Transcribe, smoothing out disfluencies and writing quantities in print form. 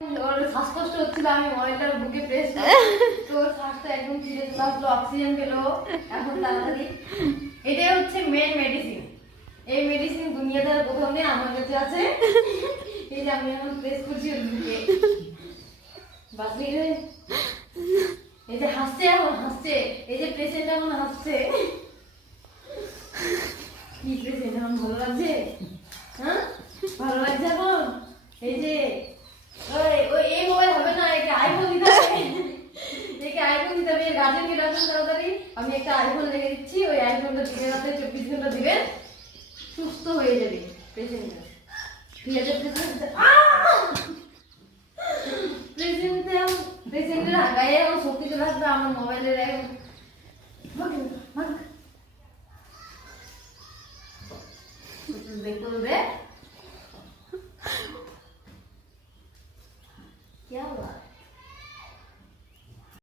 ওর শ্বাসকষ্ট হচ্ছিল, আমি মোবাইলটার বুকে প্রেস তোর শ্বাসটা একদম ধীরে আসলো, অক্সিজেন পেলো এখন তাড়াতাড়ি। এটাই হচ্ছে মেন মেডিসিন। এই মেডিসিন দুনিয়াতে আর কোথাও নেই, আমার কাছে আছে। এই যে আমি এখন প্রেস করছি ওর বুকে। বাকি রে, এই যে হাসছে, এখন হাসছে, এই যে পেশেন্ট এখন হাসছে। কি পেশেন্ট এখন ভালো লাগছে? হ্যাঁ ভালো লাগছে এখন? এই যে এই মোবাইল হবে না, একে আইফোন দিতে হবে। একে আইফোন দিতে হবে, গার্জেনকে ডাকুন তাড়াতাড়ি। আমি একটা আইফোন রেখে দিচ্ছি, ওই আইফোনটা দিনে রাতে 24 ঘন্টা দিবেন, সুস্থ হয়ে যাবে পেশেন্টটা। ঠিক আছে? পেশেন্টের গায়ে শক্তি চলে আসবে আমার মোবাইলের।